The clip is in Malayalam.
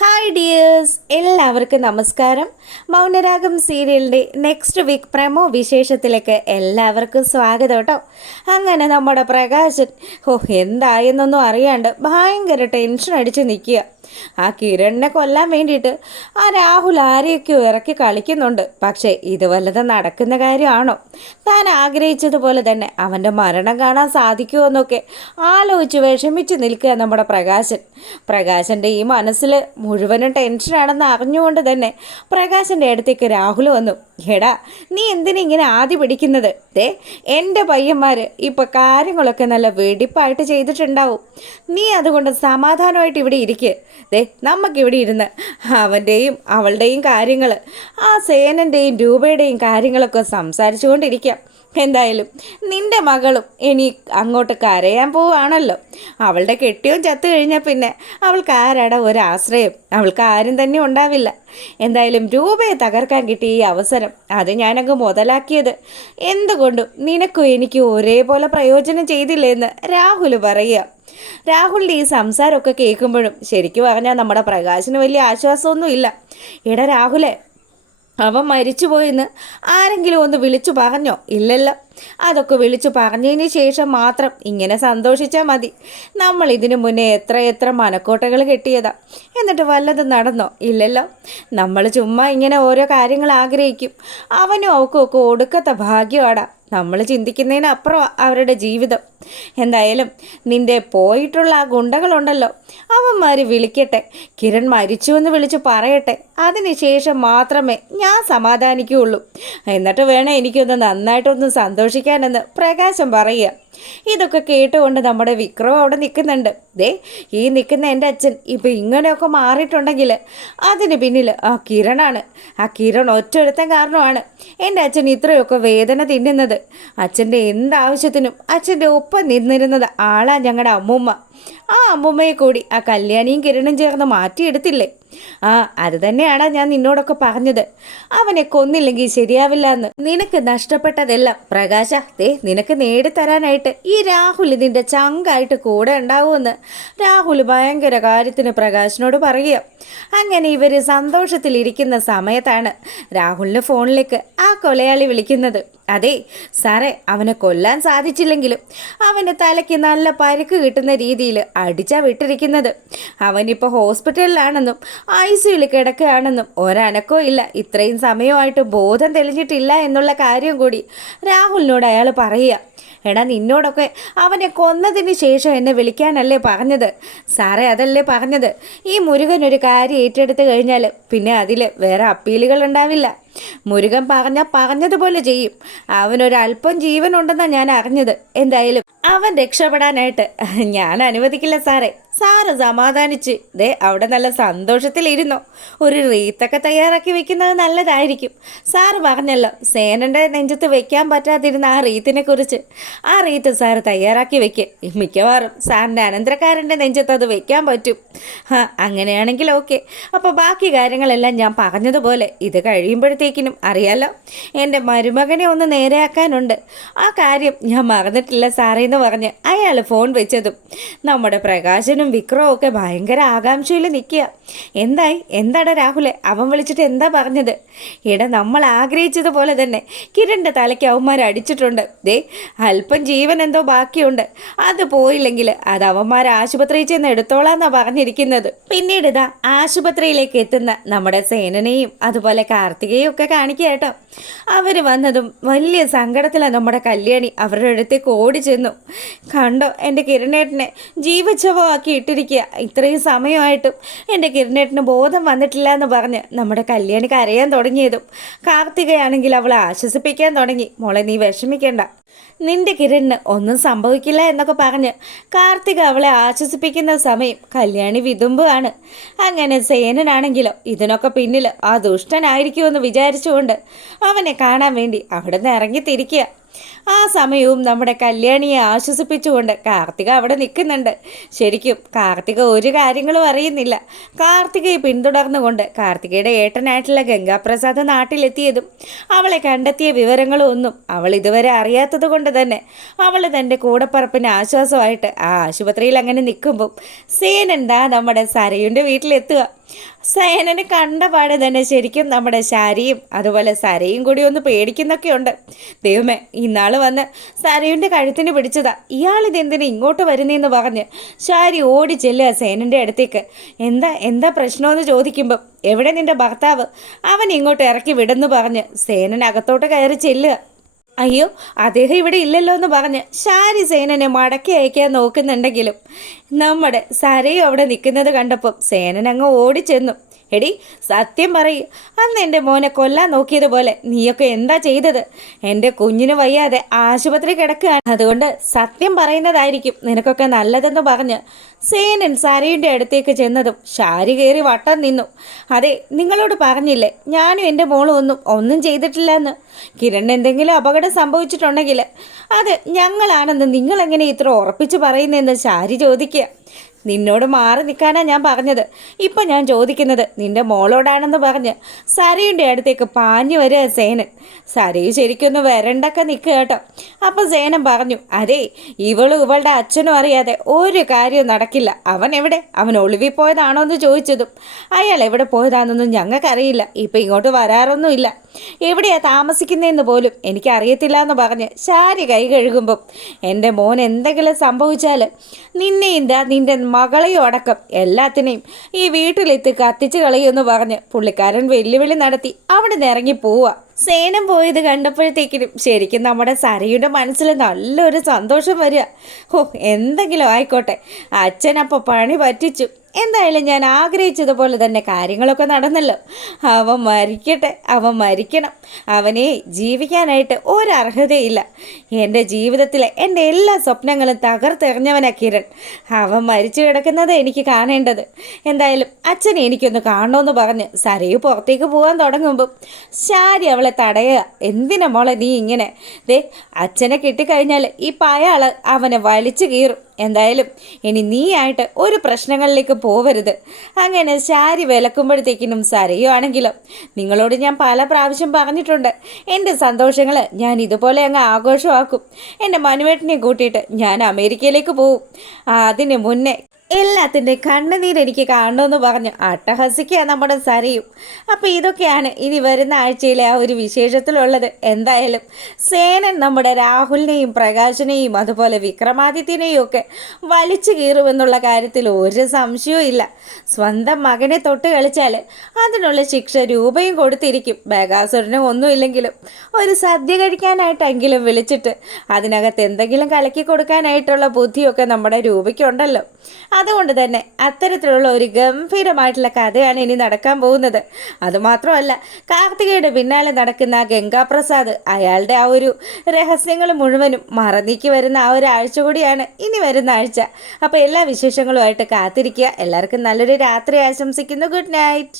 ഹായ് ഡിയേഴ്സ്, എല്ലാവർക്കും നമസ്കാരം. മൗനരാഗം സീരിയലിൻ്റെ നെക്സ്റ്റ് വീക്ക് പ്രമോ വിശേഷത്തിലേക്ക് എല്ലാവർക്കും സ്വാഗതം കേട്ടോ. അങ്ങനെ നമ്മുടെ പ്രകാശൻ എന്തായെന്നൊന്നും അറിയാണ്ട് ഭയങ്കര ടെൻഷൻ അടിച്ച് നിൽക്കുക. ആ കിരണിനെ കൊല്ലാൻ വേണ്ടിയിട്ട് ആ രാഹുൽ ആരെയൊക്കെയോ ഇറക്കി കളിക്കുന്നുണ്ട്. പക്ഷേ ഇത് വല്ലതും നടക്കുന്ന കാര്യമാണോ? താൻ ആഗ്രഹിച്ചതുപോലെ തന്നെ അവൻ്റെ മരണം കാണാൻ സാധിക്കുമോ ആലോചിച്ച് വിഷമിച്ച് നിൽക്കുക നമ്മുടെ പ്രകാശൻ്റെ ഈ മനസ്സിൽ മുഴുവനും ടെൻഷനാണെന്ന് അറിഞ്ഞുകൊണ്ട് തന്നെ പ്രകാശൻ്റെ അടുത്തേക്ക് രാഹുൽ വന്നു. എടാ, നീ എന്തിനിങ്ങനെ ആദ്യ പിടിക്കുന്നത്? എൻ്റെ പയ്യന്മാർ ഇപ്പോൾ കാര്യങ്ങളൊക്കെ നല്ല വെടിപ്പായിട്ട് ചെയ്തിട്ടുണ്ടാവും. നീ അതുകൊണ്ട് സമാധാനമായിട്ട് ഇവിടെ ഇരിക്കുക. നമുക്കിവിടെ ഇരുന്ന് അവൻ്റെയും അവളുടെയും കാര്യങ്ങൾ, ആ സേനൻ്റെയും രൂപയുടെയും കാര്യങ്ങളൊക്കെ സംസാരിച്ചു കൊണ്ടിരിക്കാം. എന്തായാലും നിൻ്റെ മകളും ഇനി അങ്ങോട്ട് കരയാൻ പോവുകയാണല്ലോ. അവളുടെ കെട്ടിയും ചത്തു കഴിഞ്ഞാൽ പിന്നെ അവൾക്ക് ആരാടാ ഒരാശ്രയം? അവൾക്ക് ആരും തന്നെ ഉണ്ടാവില്ല. എന്തായാലും രൂപയെ തകർക്കാൻ കിട്ടിയ ഈ അവസരം അത് ഞാനങ്ങ് മുതലാക്കിയത് എന്തുകൊണ്ടും നിനക്കും എനിക്കും ഒരേപോലെ പ്രയോജനം ചെയ്തില്ലേ എന്ന് രാഹുൽ പറയുക. രാഹുലിൻ്റെ ഈ സംസാരമൊക്കെ കേൾക്കുമ്പോഴും ശരിക്കും പറഞ്ഞാൽ നമ്മുടെ പ്രകാശിന് വലിയ ആശ്വാസമൊന്നും ഇല്ല. എടാ രാഹുലേ, അവൻ മരിച്ചുപോയെന്ന് ആരെങ്കിലും ഒന്ന് വിളിച്ചു പറഞ്ഞോ? ഇല്ലല്ലോ. അതൊക്കെ വിളിച്ചു പറഞ്ഞതിന് ശേഷം മാത്രം ഇങ്ങനെ സന്തോഷിച്ചാൽ മതി. നമ്മൾ ഇതിനു മുന്നേ എത്ര മനക്കോട്ടകൾ കെട്ടിയതാ, എന്നിട്ട് വല്ലതും നടന്നോ? ഇല്ലല്ലോ. നമ്മൾ ചുമ്മാ ഇങ്ങനെ ഓരോ കാര്യങ്ങൾ ആഗ്രഹിക്കും. അവനും അവക്കും ഒക്കെ ഒടുക്കത്തെ ഭാഗ്യമാടാ. നമ്മൾ ചിന്തിക്കുന്നതിനപ്പുറം അവരുടെ ജീവിതം. എന്തായാലും നിൻ്റെ പോയിട്ടുള്ള ആ ഗുണ്ടകളുണ്ടല്ലോ, അവന്മാർ വിളിക്കട്ടെ, കിരൺ മരിച്ചുവെന്ന് വിളിച്ച് പറയട്ടെ. അതിനുശേഷം മാത്രമേ ഞാൻ സമാധാനിക്കുകയുള്ളൂ. എന്നിട്ട് വേണം എനിക്കൊന്ന് നന്നായിട്ടൊന്ന് സന്തോഷിക്കാനെന്ന് പ്രകാശം പറയുക. ഇതൊക്കെ കേട്ടുകൊണ്ട് നമ്മുടെ വിക്രം അവിടെ നിൽക്കുന്നുണ്ട്. ഈ നിൽക്കുന്ന എൻ്റെ അച്ഛൻ ഇപ്പം ഇങ്ങനെയൊക്കെ മാറിയിട്ടുണ്ടെങ്കിൽ അതിന് പിന്നിൽ ആ കിരണാണ്. ആ കിരൺ ഒറ്റൊരുത്തൻ കാരണമാണ് എൻ്റെ അച്ഛൻ ഇത്രയൊക്കെ വേദന തിന്നുന്നത്. അച്ഛൻ്റെ എന്താവശ്യത്തിനും അച്ഛൻ്റെ ഒപ്പം നിന്നിരുന്നത് ആളാ ഞങ്ങളുടെ അമ്മൂമ്മ. ആ അമ്മൂമ്മയെ കൂടി ആ കല്യാണിയും കിരണും ചേർന്ന് മാറ്റിയെടുത്തില്ലേ? അത് തന്നെയാണ് ഞാൻ നിന്നോടൊക്കെ പറഞ്ഞത്. അവനെ കൊന്നില്ലെങ്കിൽ ശരിയാവില്ല എന്ന്. നിനക്ക് നഷ്ടപ്പെട്ടതെല്ലാം പ്രകാശ നിനക്ക് നേടിത്തരാനായിട്ട് ഈ രാഹുൽ ഇതിൻ്റെ ചങ്കായിട്ട് കൂടെ ഉണ്ടാവുമെന്ന് രാഹുൽ ഭയങ്കര കാര്യത്തിന് പ്രകാശിനോട് പറയുക. അങ്ങനെ ഇവർ സന്തോഷത്തിലിരിക്കുന്ന സമയത്താണ് രാഹുലിൻ്റെ ഫോണിലേക്ക് ആ കൊലയാളി വിളിക്കുന്നത്. അതെ സാറേ, അവനെ കൊല്ലാൻ സാധിച്ചില്ലെങ്കിലും അവൻ്റെ തലയ്ക്ക് നല്ല പരിക്ക് കിട്ടുന്ന രീതിയിൽ അടിച്ചാ വിട്ടിരിക്കുന്നത്. അവനിപ്പോൾ ഹോസ്പിറ്റലിലാണെന്നും ICUയിൽ കിടക്കുകയാണെന്നും ഒരനക്കോ ഇല്ല. ഇത്രയും സമയമായിട്ട് ബോധം തെളിഞ്ഞിട്ടില്ല എന്നുള്ള കാര്യം കൂടി രാഹുലിനോട് അയാൾ പറയുക. എടാ, നിന്നോടൊക്കെ അവനെ കൊന്നതിന് ശേഷം എന്നെ വിളിക്കാനല്ലേ പറഞ്ഞത്? സാറേ, അതല്ലേ പറഞ്ഞത്. ഈ മുരുകൻ ഒരു കാര്യം ഏറ്റെടുത്ത് കഴിഞ്ഞാൽ പിന്നെ അതിൽ വേറെ അപ്പീലുകൾ ഉണ്ടാവില്ല. മുരുകൻ പറഞ്ഞതുപോലെ ചെയ്യും. അവനൊരല്പം ജീവനുണ്ടെന്നാണ് ഞാൻ അറിഞ്ഞത്. എന്തായാലും അവൻ രക്ഷപ്പെടാനായിട്ട് ഞാൻ അനുവദിക്കില്ല സാറേ. സാറ് സമാധാനിച്ച് അവിടെ നല്ല സന്തോഷത്തിലിരുന്നോ. ഒരു റീത്തൊക്കെ തയ്യാറാക്കി വെക്കുന്നത് നല്ലതായിരിക്കും. സാറ് പറഞ്ഞല്ലോ സേനൻ്റെ നെഞ്ചത്ത് വെക്കാൻ പറ്റാതിരുന്ന ആ റീത്തിനെ കുറിച്ച്. ആ റീത്ത് സാറ് തയ്യാറാക്കി വെക്ക്. മിക്കവാറും സാറിൻ്റെ അനന്തരക്കാരൻ്റെ നെഞ്ചത്ത് അത് വെക്കാൻ പറ്റും. അങ്ങനെയാണെങ്കിൽ ഓക്കെ. അപ്പോൾ ബാക്കി കാര്യങ്ങളെല്ലാം ഞാൻ പറഞ്ഞതുപോലെ ഇത് കഴിയുമ്പോഴത്തേക്കിനും അറിയാലോ. എൻ്റെ മരുമകനെ ഒന്ന് നേരെയാക്കാനുണ്ട്. ആ കാര്യം ഞാൻ മറന്നിട്ടില്ല സാറേ എന്ന് പറഞ്ഞ് അയാൾ ഫോൺ വെച്ചതും നമ്മുടെ പ്രകാശനും വിക്രവും ഒക്കെ ഭയങ്കര ആകാംക്ഷയിൽ നിൽക്കുക. എന്താടാ രാഹുലെ, അവൻ വിളിച്ചിട്ട് എന്താ പറഞ്ഞത്? നമ്മൾ ആഗ്രഹിച്ചതുപോലെ തന്നെ കിരണിൻ്റെ തലയ്ക്ക് അവന്മാർ അടിച്ചിട്ടുണ്ട്. അല്പം ജീവൻ എന്തോ ബാക്കിയുണ്ട്. അത് പോയില്ലെങ്കിൽ അത് അവന്മാർ ആശുപത്രിയിൽ ചെന്ന് എടുത്തോളാന്നാണ് പറഞ്ഞിരിക്കുന്നത്. പിന്നീട് ആശുപത്രിയിലേക്ക് എത്തുന്ന നമ്മുടെ സേനനെയും അതുപോലെ കാർത്തികയും ഒക്കെ കാണിക്കുക കേട്ടോ. അവർ വന്നതും വലിയ സങ്കടത്തിലാണ് നമ്മുടെ കല്യാണി അവരുടെ അടുത്തേക്ക് ഓടി ചെന്നു. കണ്ടോ, എൻ്റെ കിരണേട്ടനെ ജീവച്ഛവമാക്കി ഇട്ടിരിക്കുക. ഇത്രയും സമയമായിട്ടും എൻ്റെ കിരണേട്ടന് ബോധം വന്നിട്ടില്ല എന്ന് പറഞ്ഞ് നമ്മുടെ കല്യാണി കരയാൻ തുടങ്ങിയതും കാർത്തികയാണെങ്കിൽ അവളെ ആശ്വസിപ്പിക്കാൻ തുടങ്ങി. മോളെ, നീ വിഷമിക്കേണ്ട, നിന്റെ കിരണിന് ഒന്നും സംഭവിക്കില്ല എന്നൊക്കെ പറഞ്ഞ് കാർത്തിക അവളെ ആശ്വസിപ്പിക്കുന്ന സമയം കല്യാണി വിതുമ്പുകയാണ്. അങ്ങനെ സേനനാണെങ്കിലോ ഇതിനൊക്കെ പിന്നിൽ ആ ദുഷ്ടനായിരിക്കുമെന്ന് വിചാരിച്ചുകൊണ്ട് അവനെ കാണാൻ വേണ്ടി അവിടെ നിന്ന് ഇറങ്ങിത്തിരിക്കുക. ആ സമയവും നമ്മുടെ കല്യാണിയെ ആശ്വസിപ്പിച്ചുകൊണ്ട് കാർത്തിക അവിടെ നിൽക്കുന്നുണ്ട്. ശരിക്കും കാർത്തിക ഒരു കാര്യങ്ങളും അറിയുന്നില്ല. കാർത്തികയെ പിന്തുടർന്നുകൊണ്ട് കാർത്തികയുടെ ഏട്ടനായിട്ടുള്ള ഗംഗാപ്രസാദ് നാട്ടിലെത്തിയതും അവളെ കണ്ടെത്തിയ വിവരങ്ങളും ഒന്നും അവൾ ഇതുവരെ അറിയാത്ത ഇല്ലാത്തത് കൊണ്ട് തന്നെ അവൾ തൻ്റെ കൂടപ്പറപ്പിന് ആശ്വാസമായിട്ട് ആ ആശുപത്രിയിൽ അങ്ങനെ നിൽക്കുമ്പം സേനൻ ദാ നമ്മുടെ സരയുൻ്റെ വീട്ടിലെത്തുക. സേനനെ കണ്ട പാടെ തന്നെ ശരിക്കും നമ്മുടെ ശാരിയും അതുപോലെ സരയും കൂടി ഒന്ന് പേടിക്കുന്നൊക്കെയുണ്ട്. ദൈവമേ, ഇന്നാൾ വന്ന് സരയുടെ കഴുത്തിന് പിടിച്ചതാ, ഇയാളിതെന്തിനാ ഇങ്ങോട്ട് വരുന്നതെന്ന് പറഞ്ഞ് ശാരി ഓടി ചെല്ലുക സേനൻ്റെ അടുത്തേക്ക്. എന്താ എന്താ പ്രശ്നമെന്ന് ചോദിക്കുമ്പം എവിടെ നിന്റെ ഭർത്താവ്, അവൻ ഇങ്ങോട്ട് ഇറക്കി വിടെന്ന് പറഞ്ഞ് സേനൻ അകത്തോട്ട് കയറി ചെല്ലുക. അയ്യോ, അദ്ദേഹം ഇവിടെ ഇല്ലല്ലോ എന്ന് പറഞ്ഞ് ശാരി സേനനെ മടക്കി അയക്കാൻ നോക്കുന്നുണ്ടെങ്കിലും നമ്മുടെ സരയും അവിടെ നിൽക്കുന്നത് കണ്ടപ്പം സേനൻ അങ്ങ് ഓടിച്ചെന്നു. എടി, സത്യം പറയൂ, അന്ന് എൻ്റെ മോനെ കൊല്ലാൻ നോക്കിയതുപോലെ നീയൊക്കെ എന്താ ചെയ്തത്? എൻ്റെ കുഞ്ഞിന് വയ്യാതെ ആശുപത്രി കിടക്കുകയാണ്, അതുകൊണ്ട് സത്യം പറയുന്നതായിരിക്കും നിനക്കൊക്കെ നല്ലതെന്ന് പറഞ്ഞ് സേനൻ സരയുടെ അടുത്തേക്ക് ചെന്നതും ശാരി കയറി വട്ടം നിന്നു. അതെ, നിങ്ങളോട് പറഞ്ഞില്ലേ ഞാനും എൻ്റെ മോളും ഒന്നും ചെയ്തിട്ടില്ല എന്ന്. കിരൺ എന്തെങ്കിലും അപകടം സംഭവിച്ചിട്ടുണ്ടെങ്കിൽ അത് ഞങ്ങളാണെന്ന് നിങ്ങളെങ്ങനെ ഇത്ര ഉറപ്പിച്ച് പറയുന്നതെന്ന് ശാരി ചോദിക്കുക. നിന്നോട് മാറി നിൽക്കാനാണ് ഞാൻ പറഞ്ഞത്. ഇപ്പം ഞാൻ ചോദിക്കുന്നത് നിന്റെ മോളോടാണെന്ന് പറഞ്ഞ് സരയുടെ അടുത്തേക്ക് പാഞ്ഞു വരിക സേനൻ. സരയു ശരിക്കൊന്ന് വരണ്ടൊക്കെ നിൽക്കുക കേട്ടോ. അപ്പം സേനൻ പറഞ്ഞു, അതെ, ഇവളുടെ അച്ഛനും അറിയാതെ ഒരു കാര്യവും നടക്കില്ല. അവൻ എവിടെ? അവൻ ഒളിവിൽ പോയതാണോ എന്ന് ചോദിച്ചതും അയാൾ എവിടെ പോയതാണെന്നൊന്നും ഞങ്ങൾക്കറിയില്ല, ഇപ്പം ഇങ്ങോട്ട് വരാറൊന്നുമില്ല, എവിടെയാ താമസിക്കുന്നതെന്ന് പോലും എനിക്കറിയത്തില്ല എന്ന് പറഞ്ഞ് ശാരി കൈ കഴുകുമ്പം എൻ്റെ മോൻ എന്തെങ്കിലും സംഭവിച്ചാൽ നിന്നെയും നിൻ്റെ മകളെയും അടക്കം എല്ലാത്തിനെയും ഈ വീട്ടിലെത്തി കത്തിച്ച് കളയുമെന്ന് പറഞ്ഞ് പുള്ളിക്കാരൻ വെല്ലുവിളി നടത്തി അവിടെ നിന്ന് ഇറങ്ങി പോവുക. സേനം പോയത് കണ്ടപ്പോഴത്തേക്കിനും ശരിക്കും നമ്മുടെ സരയുടെ മനസ്സിൽ നല്ലൊരു സന്തോഷം വരിക. ഓ, എന്തെങ്കിലും ആയിക്കോട്ടെ, അച്ഛനപ്പോൾ പണി പറ്റിച്ചു. എന്തായാലും ഞാൻ ആഗ്രഹിച്ചതുപോലെ തന്നെ കാര്യങ്ങളൊക്കെ നടന്നല്ലോ. അവൻ മരിക്കട്ടെ, അവൻ മരിക്കണം. അവനെ ജീവിക്കാനായിട്ട് ഒരർഹതയില്ല. എൻ്റെ ജീവിതത്തിലെ എൻ്റെ എല്ലാ സ്വപ്നങ്ങളും തകർത്തെറിഞ്ഞവനാ കിരൺ. അവൻ മരിച്ചു കിടക്കുന്നത് എനിക്ക് കാണേണ്ടത്. എന്തായാലും അച്ഛനെ എനിക്കൊന്ന് കാണണമെന്ന് പറഞ്ഞ് സരയു പുറത്തേക്ക് പോകാൻ തുടങ്ങുമ്പം ശാരി അവളെ തടയുക. എന്തിനാ മോളെ നീ ഇങ്ങനെ? ദേ, അച്ഛനെ കിട്ടിക്കഴിഞ്ഞാൽ ഇപ്പം അയാൾ അവനെ വലിച്ചു കീറും. എന്തായാലും ഇനി നീയായിട്ട് ഒരു പ്രശ്നങ്ങളിലേക്ക് പോവരുത്. അങ്ങനെ ശാരി വിലക്കുമ്പോഴത്തേക്കിനും സരയു ആണെങ്കിലും നിങ്ങളോട് ഞാൻ പല പ്രാവശ്യം പറഞ്ഞിട്ടുണ്ട്, എൻ്റെ സന്തോഷങ്ങൾ ഞാൻ ഇതുപോലെ അങ്ങ് ആഘോഷമാക്കും. എൻ്റെ മനുവേട്ടനെ കൂട്ടിയിട്ട് ഞാൻ അമേരിക്കയിലേക്ക് പോവും. അതിന് മുന്നേ എല്ലാത്തിൻ്റെ കണ്ണുനീരെനിക്ക് കാണണമെന്ന് പറഞ്ഞ് അട്ടഹസിക്കുക നമ്മുടെ സരയും. അപ്പോൾ ഇതൊക്കെയാണ് ഇനി വരുന്ന ആഴ്ചയിലെ ആ ഒരു വിശേഷത്തിലുള്ളത്. എന്തായാലും സേനൻ നമ്മുടെ രാഹുലിനെയും പ്രകാശിനെയും അതുപോലെ വിക്രമാദിത്യനെയും ഒക്കെ വലിച്ചു കീറുമെന്നുള്ള കാര്യത്തിൽ ഒരു സംശയവും ഇല്ല. സ്വന്തം മകനെ തൊട്ട് കളിച്ചാൽ അതിനുള്ള ശിക്ഷ രൂപയും കൊടുത്തിരിക്കും. ബഗാസുരനും ഒന്നുമില്ലെങ്കിലും ഒരു സദ്യ കഴിക്കാനായിട്ടെങ്കിലും വിളിച്ചിട്ട് അതിനകത്ത് എന്തെങ്കിലും കലക്കി കൊടുക്കാനായിട്ടുള്ള ബുദ്ധിയൊക്കെ നമ്മുടെ രൂപയ്ക്കുണ്ടല്ലോ. അതുകൊണ്ട് തന്നെ അത്തരത്തിലുള്ള ഒരു ഗംഭീരമായിട്ടുള്ള കഥയാണ് ഇനി നടക്കാൻ പോകുന്നത്. അതുമാത്രമല്ല, കാർത്തികയുടെ പിന്നാലെ നടക്കുന്ന ആ ഗംഗാപ്രസാദ്, അയാളുടെ ആ ഒരു രഹസ്യങ്ങൾ മുഴുവനും മറന്നീക്കി വരുന്ന ആ ഒരു ആഴ്ച കൂടിയാണ് ഇനി വരുന്ന ആഴ്ച. അപ്പോൾ എല്ലാ വിശേഷങ്ങളുമായിട്ട് കാത്തിരിക്കുക. എല്ലാവർക്കും നല്ലൊരു രാത്രി ആശംസിക്കുന്നു. Good night.